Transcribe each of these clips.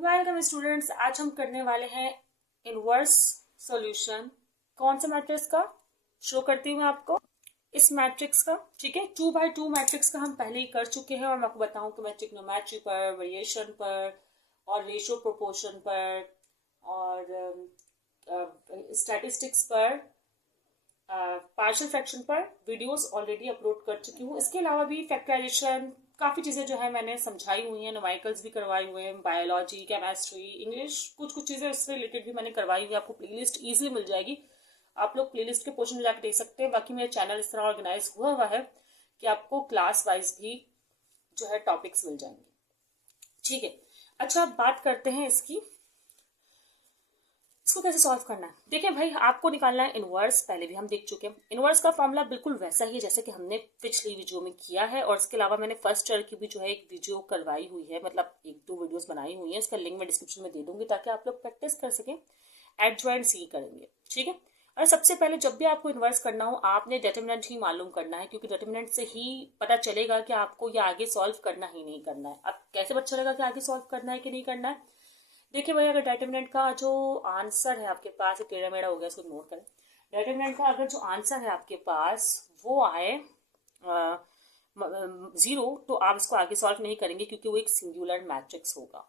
Welcome students, आज हम करने वाले हैं इनवर्स सॉल्यूशन। कौन से मैट्रिक्स का शो करती हूँ मैं आपको, इस मैट्रिक्स का। ठीक है, 2x2 मैट्रिक्स का हम पहले ही कर चुके हैं और मैं आपको बताऊं कि मैं ट्रिग्नोमेट्री पर, वेरिएशन पर और रेशियो प्रोपोर्शन पर और स्टैटिस्टिक्स पर, पार्शियल फ्रैक्शन पर वीडियोस ऑलरेडी अपलोड कर चुकी हूँ। इसके अलावा भी फैक्टराइजेशन, काफ़ी चीज़ें जो है मैंने समझाई हुई हैं, न्यूमेरिकल्स भी करवाए हुए हैं, बायोलॉजी, केमिस्ट्री, इंग्लिश, कुछ कुछ चीज़ें इससे रिलेटेड भी मैंने करवाई हुई है। आपको प्लेलिस्ट ईजिली मिल जाएगी, आप लोग प्लेलिस्ट के पोर्शन में जाकर देख सकते हैं। बाकी मेरा चैनल इस तरह ऑर्गेनाइज हुआ है कि आपको क्लास वाइज भी जो है टॉपिक्स मिल जाएंगे। ठीक है, अच्छा अब बात करते हैं इसको कैसे सॉल्व करना है। देखिए भाई, आपको निकालना है इनवर्स, पहले भी हम देख चुके हैं। इनवर्स का फॉर्मूला बिल्कुल वैसा ही है जैसे कि हमने पिछली वीडियो में किया है, और इसके अलावा मैंने फर्स्ट ईयर की भी जो है एक वीडियो करवाई हुई है, मतलब 1-2 वीडियोस बनाई हुई है। इसका लिंक मैं डिस्क्रिप्शन में दे दूंगी ताकि आप लोग प्रैक्टिस कर सकें। एडजॉइंट सी करेंगे, ठीक है। और सबसे पहले जब भी आपको इन्वर्स करना हो, आपने डिटरमिनेंट ही मालूम करना है, क्योंकि डिटरमिनेंट से ही पता चलेगा कि आपको ये आगे सॉल्व करना ही नहीं करना है। अब कैसे पता चलेगा कि आगे सॉल्व करना है कि नहीं करना है? देखिए भाई, अगर डिटरमिनेंट का जो आंसर है आपके पास, टेढ़ा मेढ़ा हो गया, इसको इग्नोर करें। डिटरमिनेंट का अगर जो आंसर है आपके पास वो आए 0, तो आप इसको आगे सॉल्व नहीं करेंगे क्योंकि वो एक सिंगुलर मैट्रिक्स होगा।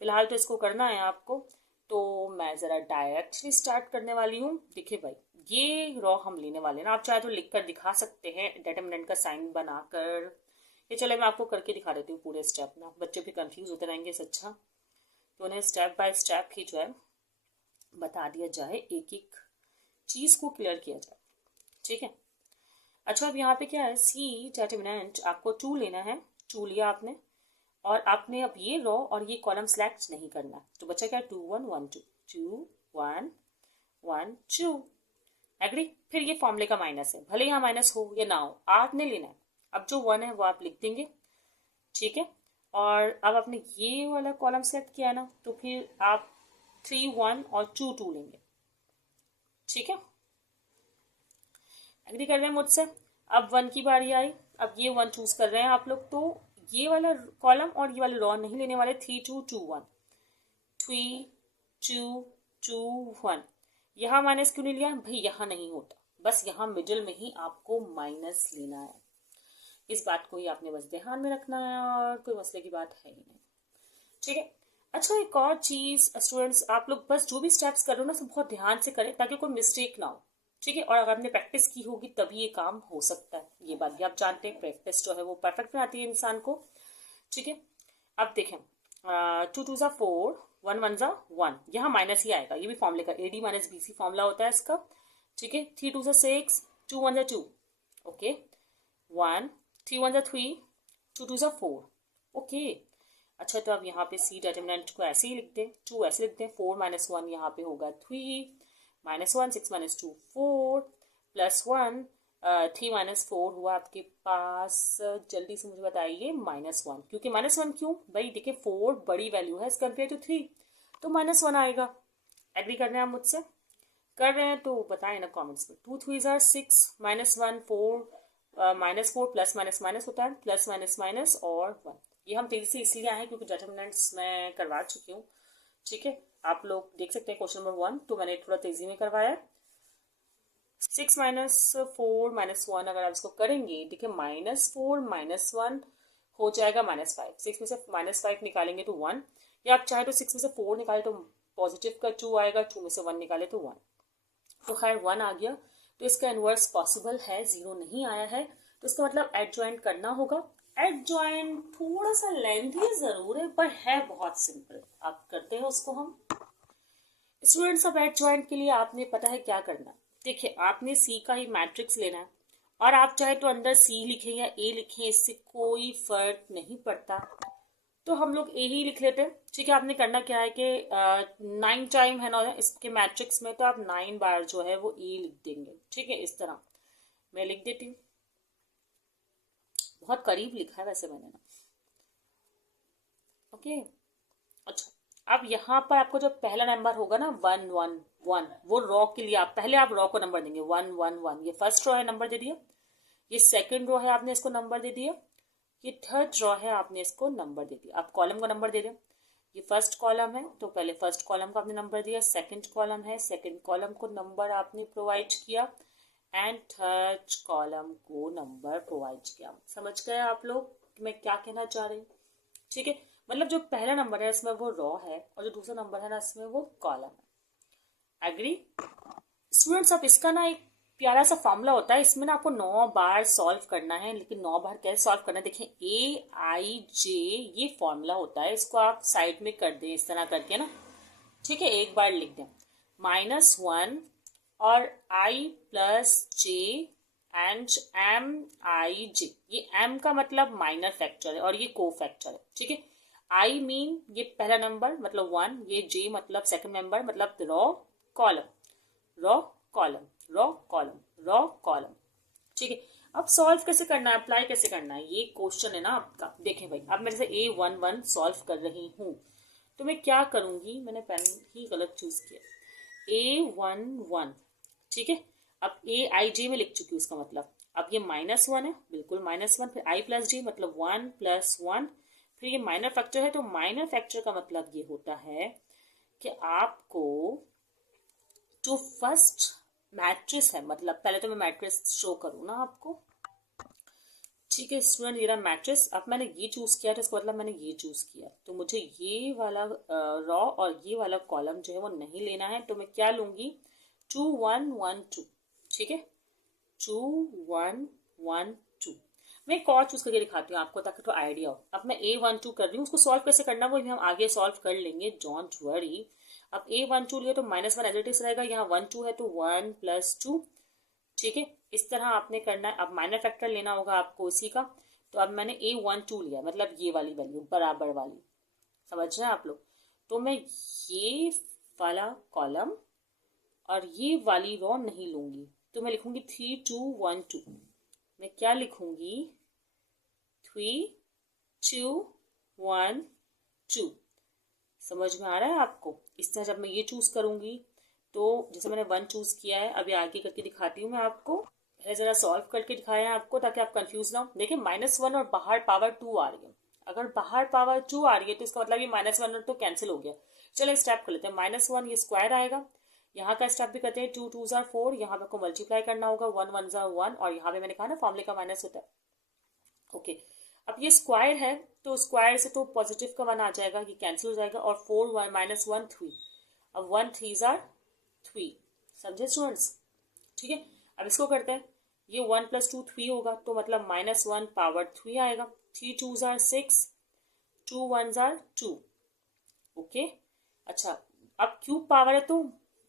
फिलहाल तो इसको करना है आपको, तो मैं ज़रा डायरेक्टली स्टार्ट करने वाली हूँ। देखिए भाई, ये रॉ हम लेने वाले हैं ना, आप चाहे तो लिख कर दिखा सकते हैं डिटरमिनेंट का साइन बनाकर। ये चले मैं आपको करके दिखा देती हूँ पूरे स्टेप में, बच्चे भी कंफ्यूज होते रहेंगे। इससे अच्छा तो उन्हें स्टेप बाय स्टेप ही जो है बता दिया जाए, एक एक चीज़ को क्लियर किया जाए। ठीक है, अच्छा अब यहाँ पे क्या है, सी डिटरमिनेंट आपको 2 लेना है। 2 लिया आपने, और आपने अब ये रो और ये कॉलम सेलेक्ट नहीं करना, तो बच्चा क्या, 2 1 1 2 2 1 1 2। एग्री। फिर ये फॉर्मूले का माइनस है, भले यहाँ माइनस हो या ना हो, आपने लेना है। अब जो 1 है वो आप लिख देंगे, ठीक है। और अब आपने ये वाला कॉलम सेलेक्ट किया ना, तो फिर आप 3 1 और 2 2 लेंगे, ठीक है। एग्री कर रहे हैं मुझसे? अब 1 की बारी आई, अब ये 1 चूज कर रहे हैं आप लोग, तो ये वाला कॉलम और ये वाला रो नहीं लेने वाले। 3 2 2 1 3 2 2 1। यहाँ माइनस क्यों नहीं लिया भाई? यहाँ नहीं होता, बस यहाँ मिडिल में ही आपको माइनस लेना है। इस बात को ही आपने बस ध्यान में रखना है, और कोई मसले की बात है ही नहीं, ठीक है। अच्छा, एक और चीज स्टूडेंट्स, आप लोग बस जो भी स्टेप्स कर रहे हो ना, सब बहुत ध्यान से करें ताकि कोई मिस्टेक ना हो, ठीक है। और अगर आपने प्रैक्टिस की होगी तभी ये काम हो सकता है, ये बात भी आप जानते हैं। प्रैक्टिस जो है वो परफेक्ट बनाती है इंसान को, ठीक है। अब देखें, 2 2 ज़ा 4, 1 1 ज़ा 1, यहाँ माइनस ही आएगा, ये भी फॉर्मूले का AD माइनस BC फॉर्मूला होता है इसका, ठीक है। 3 2 ज़ा 6, 2 1 ज़ा 2, ओके। 1 3 1 ज़ा 3, 2 2 ज़ा 4, ओके। अच्छा, तो अब यहाँ पे सी डिटरमिनेंट को ऐसे ही लिख दें, 2 ऐसे लिख दें, 4 माइनस 1 यहाँ पे होगा 3, -1 6 माइनस 2 4, +1 3 माइनस 4 हुआ आपके पास, जल्दी से मुझे बताइए, -1। क्योंकि -1 क्यों भाई? देखिए 4 बड़ी वैल्यू है एज कम्पेयर टू 3, तो -1 आएगा। एग्री कर रहे हैं आप मुझसे? कर रहे हैं तो बताएं ना कमेंट्स में। 2 3 ज़ा 6, -1 4, -4 प्लस माइनस माइनस होता है, प्लस माइनस माइनस और 1। ये हम तेजी से इसलिए आए हैं क्योंकि डिटरमिनेंट्स मैं करवा चुकी हूँ, ठीक है। आप लोग देख सकते हैं क्वेश्चन नंबर 1, तो मैंने थोड़ा तेजी में करवाया है। 6 माइनस 4 -1 अगर आप इसको करेंगे, देखिए -4 -1 हो जाएगा -5। 6 में से -5 निकालेंगे तो 1, या आप चाहे तो 6 में से 4 निकाले तो पॉजिटिव का 2 आएगा, 2 में से 1 निकाले तो 1। तो खैर 1 आ गया, तो इसका इनवर्स पॉसिबल है, 0 नहीं आया है, तो इसका मतलब एडजॉइंट करना होगा। एडजॉइंट थोड़ा सा लेंथी जरूर है, पर है बहुत सिंपल, आप करते हैं उसको हम। स्टूडेंट्स, अब एडजॉइंट के लिए आपने पता है क्या करना है। देखिए, आपने सी का ही मैट्रिक्स लेना है, और आप चाहे तो अंदर सी लिखें या ए लिखें, इससे कोई फर्क नहीं पड़ता, तो हम लोग ए ही लिख लेते हैं, ठीक है। आपने करना क्या है कि 9 टाइम है ना इसके मैट्रिक्स में, तो आप 9 बार जो है वो ए लिख देंगे, ठीक है। इस तरह मैं लिख देती हूँ, बहुत करीब लिखा है वैसे मैंने ना, ओके। अच्छा, अब यहाँ पर आपको जो पहला नंबर होगा ना 1 1 1, वो रॉ के लिए आप पहले आप रॉ को नंबर देंगे 1 1 1। ये फर्स्ट रॉ है, नंबर दे दिया। ये सेकंड रॉ है, आपने इसको नंबर दे दिया। ये थर्ड रॉ है, आपने इसको नंबर दे दिया। आप कॉलम को नंबर दे दें। ये फर्स्ट कॉलम है तो पहले फर्स्ट कॉलम का आपने नंबर दिया, सेकंड कॉलम है, सेकंड कॉलम को नंबर आपने प्रोवाइड किया एंड थर्ड कॉलम को नंबर प्रोवाइड किया। समझ गए आप लोग कि मैं क्या कहना चाह रही हूँ? ठीक है, मतलब जो पहला नंबर है इसमें वो रॉ है और जो दूसरा नंबर है ना इसमें वो कॉलम है। Agree students? अब इसका ना एक प्यारा सा फॉर्मूला होता है, इसमें ना आपको 9 बार सॉल्व करना है, लेकिन 9 बार कैसे सॉल्व करना है देखिए, AIJ ये फॉर्मूला होता है, इसको आप साइड में कर दें इस तरह करके ना, ठीक है, एक बार लिख दें -1 और I+J एंड MIJ। ये M का मतलब माइनर फैक्टर है और ये को फैक्टर है, ठीक है। I मीन ये पहला नंबर मतलब 1, ये J मतलब सेकंड नंबर मतलब raw column, raw column, raw column, raw column, ठीक है। अब सॉल्व कैसे करना है, अप्लाई कैसे करना है, ये क्वेश्चन है ना आपका। देखें भाई, अब मेरे से A11 सॉल्व कर रही हूँ तो मैं क्या करूंगी, मैंने पेन ही गलत चूज किया, A11, ठीक है। अब AIJ में लिख चुकी हूँ, उसका मतलब अब ये -1 है, बिल्कुल -1, फिर I+J मतलब 1+1, फिर ये माइनर फैक्टर है तो माइनर फैक्टर का मतलब ये होता है कि आपको जो फर्स्ट मैट्रिक्स है, मतलब पहले तो मैं मैट्रिक्स शो करूँ ना आपको, ठीक है स्टूडेंट, ये रहा मैट्रिक्स। अब मैंने ये चूज किया तो इसका मतलब मैंने ये चूज किया, तो मुझे ये वाला रॉ और ये वाला कॉलम जो है वो नहीं लेना है, तो मैं क्या लूंगी 2 1 1 2, ठीक है 2 1 1 2। मैं एक और चूज करके दिखाती हूँ आपको ताकि तो आइडिया हो। अब मैं A12 कर रही हूँ, उसको सॉल्व कैसे करना वो भी हम आगे सॉल्व कर लेंगे, डोंट वरी। अब A12 लिया तो -1 एज इट इज रहेगा, यहाँ 1 2 है तो 1+2, ठीक है, इस तरह आपने करना है। अब माइनर फैक्टर लेना होगा आपको इसी का, तो अब मैंने A12 लिया, मतलब ये वाली वैल्यू बराबर वाली, समझ रहे हैं आप लोग। तो मैं ये वाला कॉलम और ये वाली रॉ नहीं लूंगी, तो मैं लिखूंगी 3 2 1 2। मैं क्या लिखूंगी 3 2 1 2। समझ में आ रहा है आपको? इस तरह जब मैं ये चूज करूंगी तो जैसे मैंने 1 चूज किया है, अभी आगे करके दिखाती हूँ मैं आपको, पहले जरा सॉल्व करके दिखाया है आपको ताकि आप कंफ्यूज ना हो। देखिए -1 और बाहर पावर 2 आ रही है, अगर बाहर पावर 2 आ रही है तो इसका मतलब ये -1 और तो कैंसिल हो गया। चलो स्टेप कर लेते हैं, -1 ये स्क्वायर आएगा, यहाँ का स्टेप भी करते हैं, 2 2 जार 4, यहाँ पे आपको मल्टीप्लाई करना होगा, 1 1 जार 1, और यहाँ पे मैंने कहा ना फॉर्मूले का माइनस होता है, ओके। अब ये स्क्वायर है तो स्क्वायर से तो पॉजिटिव का 1 आ जाएगा, ये कैंसिल हो जाएगा, और 4 1 -1 3, अब 1 3 जार 3, समझे स्टूडेंट्स? ठीक है, अब इसको करते हैं, ये 1+2 3 होगा तो मतलब -1 पावर 3 आएगा, 3 2 जार 6, 2 1 जार 2, ओके। अच्छा, अब क्यूब पावर है तो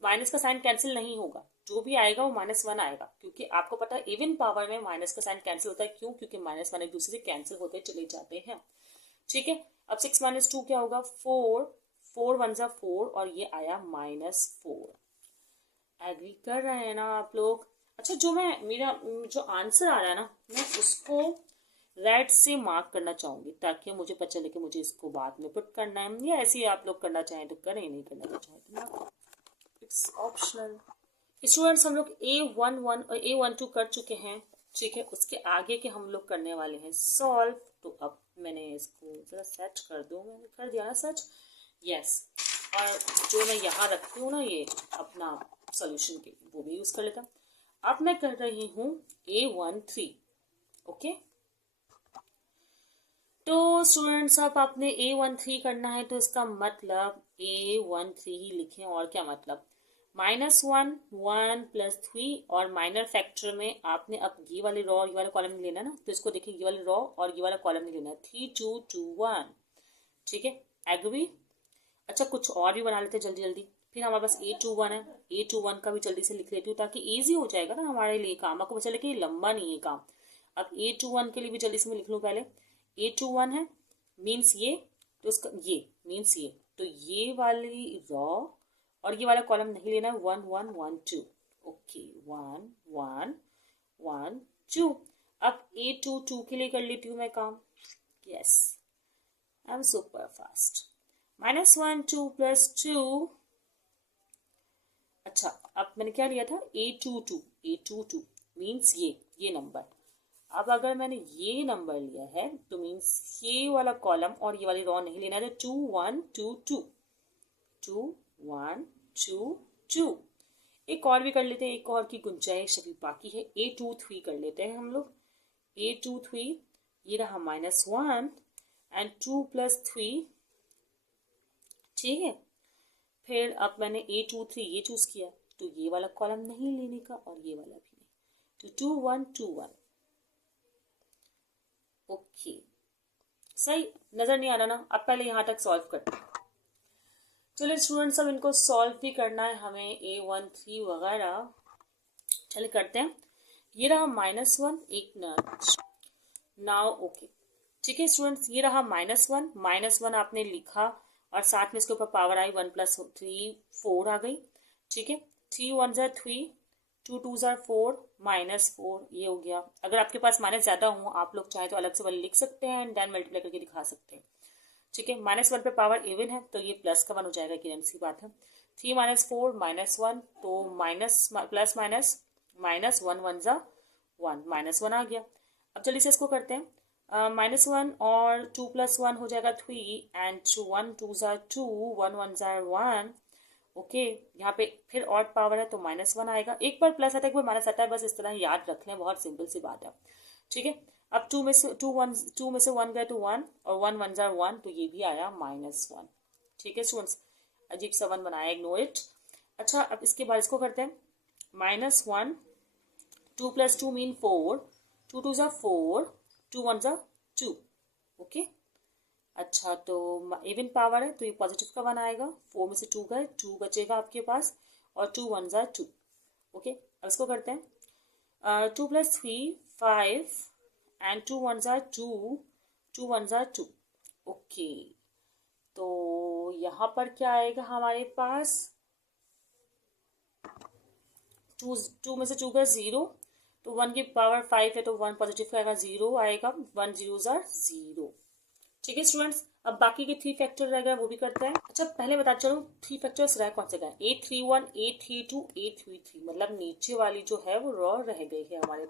माइनस का साइन कैंसिल नहीं होगा, जो भी आएगा वो -1 आएगा, क्योंकि आपको पता है इवन पावर में माइनस का साइन कैंसिल होता है, क्यों? क्योंकि -1 एक दूसरे से कैंसिल होते चले जाते हैं, ठीक है। अब 6 - 2 क्या होगा 4, 4 1 जार 4, और ये आया -4। एग्री कर रहे हैं ना आप लोग? अच्छा, जो मैं मेरा जो आंसर आ रहा है ना, मैं उसको रेड से मार्क करना चाहूंगी ताकि मुझे पता चले कि मुझे इसको बाद में पुट करना है, या ऐसे ही आप लोग करना चाहें तो करें, नहीं करना तो चाहें तो ना, इट्स ऑप्शनल। स्टूडेंट्स, हम लोग A11 और A12 कर चुके हैं, ठीक है। उसके आगे के हम लोग करने वाले हैं सॉल्व। तो अब मैंने इसको जरा सेट कर दूं, मैंने कर दिया ना सच, यस। और जो मैं यहाँ रखती हूँ ना ये अपना सॉल्यूशन के, वो भी यूज कर लेता। अब मैं कर रही हूँ A13, ओके। तो स्टूडेंट्स, अब आपने A13 करना है तो इसका मतलब A13 ही लिखें, और क्या मतलब, -1 1 +3, और माइनर फैक्टर में आपने अब ये वाले रॉ ये वाला कॉलम नहीं लेना ना, तो इसको देखिए ये वाले रॉ और ये वाला कॉलम नहीं लेना, 3 2 2 1, ठीक है, एग्री। अच्छा, कुछ और भी बना लेते हैं जल्दी जल्दी, फिर हमारे पास A21 है, A21 का भी जल्दी से लिख लेती हूँ ताकि इजी हो जाएगा ना हमारे लिए काम, आपको पता चले कि लंबा नहीं है काम। अब A21 के लिए भी जल्दी से मैं लिख लूँ, पहले A21 है मीन्स ये, तो इसका ये मीन्स ये, तो ये वाली रॉ और ये वाला कॉलम नहीं लेना, 1 1 1 2, ओके 1 1 1 2। अब A22 के लिए कर लेती हूँ मैं काम, yes, I am super fast, -1 2 +2। अच्छा, अब मैंने क्या लिया था A22, A22 मीन्स ये नंबर, अब अगर मैंने ये नंबर लिया है तो मीन्स ये वाला कॉलम और ये वाली रो नहीं लेना है, तो 2 1 2 2 2 1 2 2। एक और भी कर लेते हैं, एक और की गुंजाइश अभी बाकी है। A23 कर लेते हैं हम लोग। A23 ये रहा -1 एंड 2 + 3, ठीक है। फिर अब मैंने A23 ये चूज किया, तो ये वाला कॉलम नहीं लेने का और ये वाला भी नहीं, तो 2 1 2 1। ओके, सही नजर नहीं आ रहा ना? अब पहले यहाँ तक सॉल्व करते हैं। चलिए स्टूडेंट्स, अब इनको सॉल्व भी करना है हमें, A13 वगैरह। चलिए करते हैं। ये रहा -1, एक नाउ ओके, ठीक है स्टूडेंट्स, ये रहा -1 आपने लिखा और साथ में इसके ऊपर पावर आई 1 + 3 4 आ गई, ठीक है। 3 1 ज़ा 3, 2 2 ज़ा 4, -4 ये हो गया। अगर आपके पास माइनस ज्यादा हो, आप लोग चाहे तो अलग से वाले लिख सकते हैं एंड देन मल्टीप्लाई करके दिखा सकते हैं, ठीक है। -1 पे पावर इवन है तो ये प्लस का 1 हो जाएगा, कि सी बात है। 3 - 4 -1, तो माइनस प्लस माइनस -1 1 ज़ा 1, -1 आ गया। अब जल्दी से इसको करते हैं। -1 और 2 + 1 हो जाएगा 3 एंड 1 2 ज़ा 2, 1 1 ज़ा 1। ओके, यहाँ पे फिर ऑड पावर है तो -1 आएगा। एक बार प्लस आता है, एक बार माइनस आता है, बस इस तरह याद रख लें, बहुत सिंपल सी बात है, ठीक है। अब 2 में से 1 गए तो 1 और 1 1 ज़ा 1, तो ये भी आया -1, ठीक है स्टूडेंट्स। अजीब सा 1 बनाया, इग्नोर इट। अच्छा, अब इसके बाद इसको करते हैं। -1 2 + 2 मीन 4, 2 2 ज़ा 4, 2 1 ज़ा 2, ओके। अच्छा, तो इवन पावर है तो ये पॉजिटिव का 1 आएगा। 4 में से 2 गए, 2 बचेगा आपके पास और 2 1 ज़ा 2, ओके। अब इसको करते हैं। 2 + 3 5 एंड 2 1 ज़ा 2, 2 1 ज़ा 2, ओके। तो यहाँ पर क्या आएगा हमारे पास? 2 में से 2 गए 0, तो 1 की पावर 5 है तो 1 पॉजिटिव का आएगा, 0 आएगा, 1 0 ज़ा 0, ठीक है स्टूडेंट्स। अब बाकी के 3 फैक्टर रह गए, वो भी करते हैं। अच्छा, पहले बता चलो 3 फैक्टर्स रह कौन से गए? A31 A32 A33, मतलब नीचे वाली जो है वो रॉ रह गई है हमारे,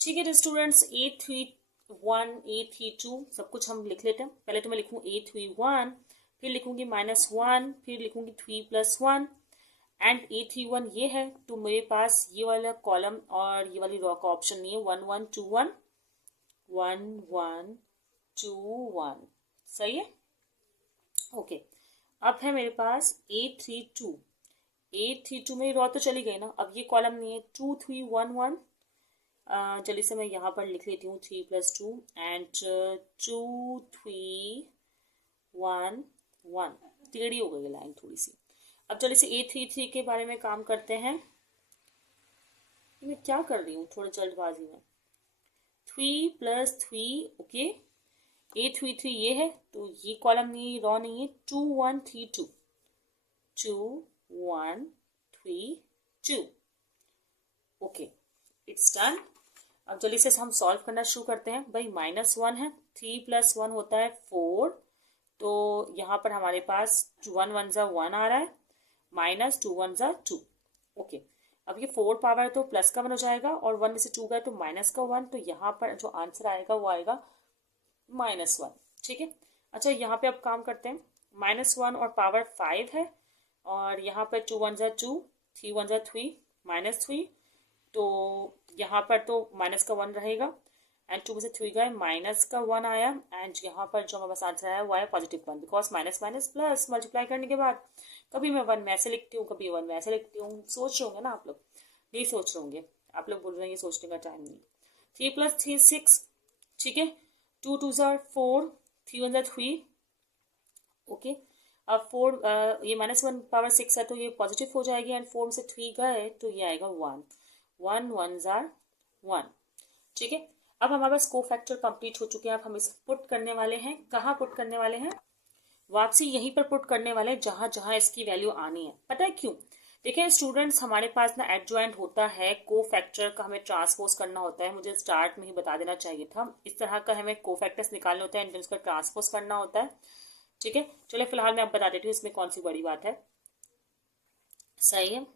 ठीक है स्टूडेंट्स। A31 A32 सब कुछ हम लिख लेते हैं। पहले तो मैं लिखूँ A31, फिर लिखूंगी -1, फिर लिखूंगी 3 + 1 एंड A31 ये है, तो मेरे पास ये वाला कॉलम और ये वाली रॉ का ऑप्शन नहीं है। 1 1 2 1 1 1 2 1, सही है, ओके। अब है मेरे पास A32 में रॉ तो चली गई ना, अब ये कॉलम नहीं है। 2 3 1 1, जल्दी से मैं यहाँ पर लिख लेती हूँ 3 + 2 एंड 2 3 1 1, टेढ़ी हो गई लाइन थोड़ी सी। अब जल्दी से A33 के बारे में काम करते हैं। मैं क्या कर रही हूँ थोड़ी जल्दबाजी में। 3 + 3, ओके। A33 ये है, तो ये कॉलम नहीं, रॉ नहीं है। 2 1 3 2, 2 1 3 2, ओके, इट्स डन। अब जल्दी से हम सॉल्व करना शुरू करते हैं। भाई -1 है, 3 + 1 होता है 4, तो यहाँ पर हमारे पास 1 1 ज़ा 1 आ रहा है, -2 1 ज़ा 2, ओके। अब ये 4 पावर है तो प्लस का 1 हो जाएगा और 1 में से 2 गए तो माइनस का 1, तो यहाँ पर जो आंसर आएगा वो आएगा -1, ठीक है। अच्छा, यहाँ पे अब काम करते हैं। -1 और पावर 5 है और यहाँ पर 2 1 ज़ा 2, 3 1 ज़ा 3, -3, तो यहाँ पर तो माइनस का 1 रहेगा एंड 2 में से 3 गए, माइनस का 1 आया एंड यहाँ पर जो हमारे पास आंसर आया वो आया +1, because minus minus plus multiply करने के बाद कभी मैं 1 में ऐसे लिखती हूँ, कभी 1 में ऐसे लिखती हूँ। सोच रहे होंगे ना आप लोग, नहीं सोच रहे होंगे आप लोग, बोल रहे हैं ये सोचने का टाइम नहीं। 3 + 3 6, ठीक है। 2 2 ज़ा 4, 3 1 ज़ा 3, ओके। अब 4 ये -1 पावर 6 है तो ये पॉजिटिव हो जाएगी एंड 4 में से 3 गए तो ये आएगा 1 1 1 ज़ा 1, ठीक है। अब हमारे पास कोफैक्टर कंप्लीट हो चुके हैं। अब हम इसे पुट करने वाले हैं। कहाँ पुट करने वाले हैं? वापसी यहीं पर पुट करने वाले हैं जहां जहां इसकी वैल्यू आनी है। पता है क्यों? देखिए स्टूडेंट्स, हमारे पास ना एडजॉइंट होता है, कोफैक्टर का हमें ट्रांसपोज करना होता है। मुझे स्टार्ट में ही बता देना चाहिए था। इस तरह का हमें कोफैक्टर्स निकालने होता है, उसका ट्रांसपोज करना होता है, ठीक है। चलिए फिलहाल मैं अब बता देती हूँ इसमें कौन सी बड़ी बात है, सही है।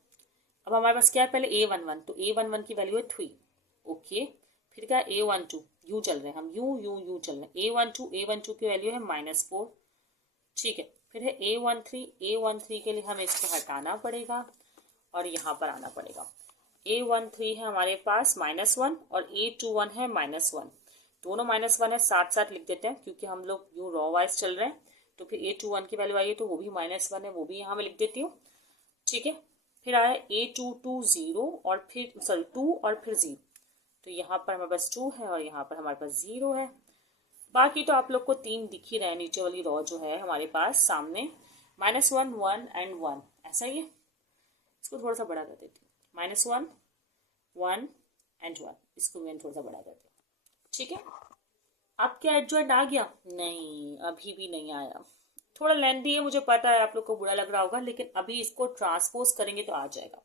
अब हमारे पास क्या है? पहले A11, तो A11 की वैल्यू है 3, ओके। फिर क्या A12 यू चल रहे हैं हम, यू चल रहे हैं। A12 की वैल्यू है -4, ठीक है। फिर है A13 के लिए हमें इसको हटाना पड़ेगा और यहाँ पर आना पड़ेगा। A13 है हमारे पास -1 और A21 है -1, दोनों -1 है, साथ साथ लिख देते हैं क्योंकि हम लोग यूँ रॉ वाइज चल रहे हैं। तो फिर A21 की वैल्यू आई है तो वो भी -1 है, वो भी यहाँ मैं लिख देती हूँ, ठीक है। फिर आया A22 0 और फिर 2 और फिर 0, तो यहाँ पर हमारे पास 2 है और यहाँ पर हमारे पास 0 है। बाकी तो आप लोग को 3 दिख ही रहे हैं, नीचे वाली रॉ जो है हमारे पास सामने -1 1 एंड 1 ऐसा ही है। इसको थोड़ा सा बड़ा कर देती हूँ, -1 1 एंड 1, इसको मैं थोड़ा सा बड़ा कर देती हूँ, ठीक है। अब क्या एडजॉइंट आ गया? नहीं, अभी भी नहीं आया, थोड़ा लेंथी है, मुझे पता है आप लोग को बुरा लग रहा होगा, लेकिन अभी इसको ट्रांसपोज करेंगे तो आ जाएगा।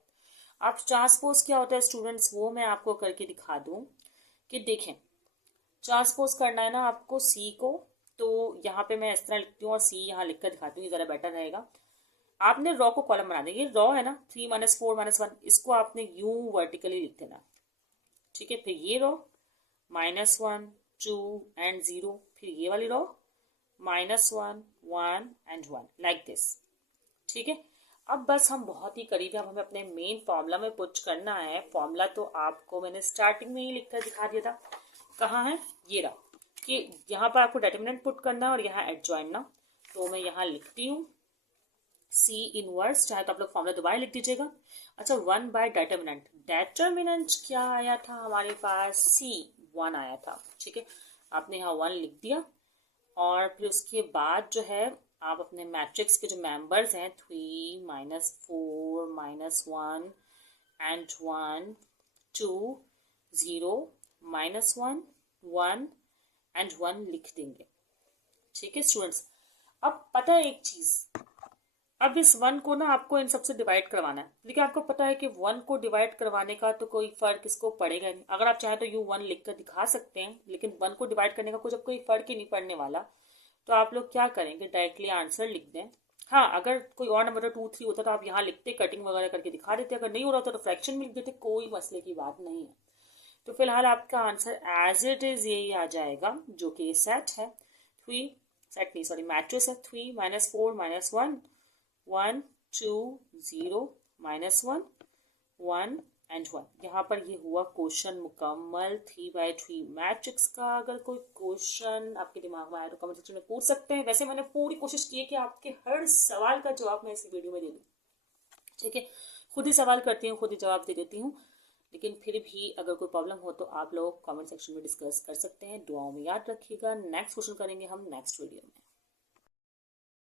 अब ट्रांसपोज क्या होता है स्टूडेंट्स, वो मैं आपको करके दिखा दूं कि देखें। ट्रांसपोज करना है ना आपको सी को, तो यहाँ पे मैं इस तरह लिखती हूँ और सी यहाँ लिख कर दिखाती हूँ, ज़रा बेटर रहेगा। आपने रॉ को कॉलम बना देंगे, रॉ है ना 3 -4 -1, इसको आपने यूं वर्टिकली लिख देना, ठीक है। फिर ये रॉ -1 2 एंड 0, फिर ये वाली रॉ -1 1 एंड 1 लाइक दिस, ठीक है। अब बस हम बहुत ही करीब है, अब हमें अपने मेन फॉर्मूला में पुट करना है। फॉर्मूला तो आपको मैंने स्टार्टिंग में ही लिखकर दिखा दिया था, कहाँ है ये रहा, कि यहाँ पर आपको डिटरमिनेंट पुट करना है और यहाँ एडजॉइंट ना। तो मैं यहाँ लिखती हूँ सी इनवर्स, चाहे तो आप लोग फॉर्मूला दोबारा लिख दीजिएगा। अच्छा 1 बाय डिटरमिनेंट, डिटरमिनेंट क्या आया था हमारे पास, सी 1 आया था, ठीक है। आपने यहाँ 1 लिख दिया और फिर उसके बाद जो है आप अपने मैट्रिक्स के जो मेंबर्स हैं 3 -4 -1 एंड 1 2 0 -1 1 एंड 1 लिख देंगे, ठीक है स्टूडेंट्स। अब पता है एक चीज, अब इस 1 को ना आपको इन सबसे डिवाइड करवाना है, लेकिन आपको पता है कि 1 को डिवाइड करवाने का तो कोई फर्क इसको पड़ेगा नहीं। अगर आप चाहें तो यू 1 लिख कर दिखा सकते हैं, लेकिन 1 को डिवाइड करने का जब कोई फर्क ही नहीं पड़ने वाला, तो आप लोग क्या करेंगे, डायरेक्टली आंसर लिख दें। हाँ, अगर कोई और नंबर 2 3 होता तो आप यहाँ लिखते, कटिंग वगैरह करके दिखा देते, अगर नहीं हो रहा होता तो फ्रैक्शन में लिख देते, कोई मसले की बात नहीं है। तो फिलहाल आपका आंसर एज इट इज यही आ जाएगा, जो कि सेट है 3, सेट नहीं सॉरी मैट्रिक्स है 3 -4 -1 1 2 0 -1 1 एंड 1। यहाँ पर ये हुआ क्वेश्चन मुकम्मल 3/3 मैट्रिक्स का। अगर कोई क्वेश्चन आपके दिमाग में आया तो कमेंट सेक्शन में पूछ सकते हैं। वैसे मैंने पूरी कोशिश की है कि आपके हर सवाल का जवाब मैं इस वीडियो में दे दूँ, ठीक है। खुद ही सवाल करती हूँ, खुद ही जवाब दे देती हूँ, लेकिन फिर भी अगर कोई प्रॉब्लम हो तो आप लोग कमेंट सेक्शन में डिस्कस कर सकते हैं। दुआओं में याद रखिएगा। नेक्स्ट क्वेश्चन करेंगे हम नेक्स्ट वीडियो में।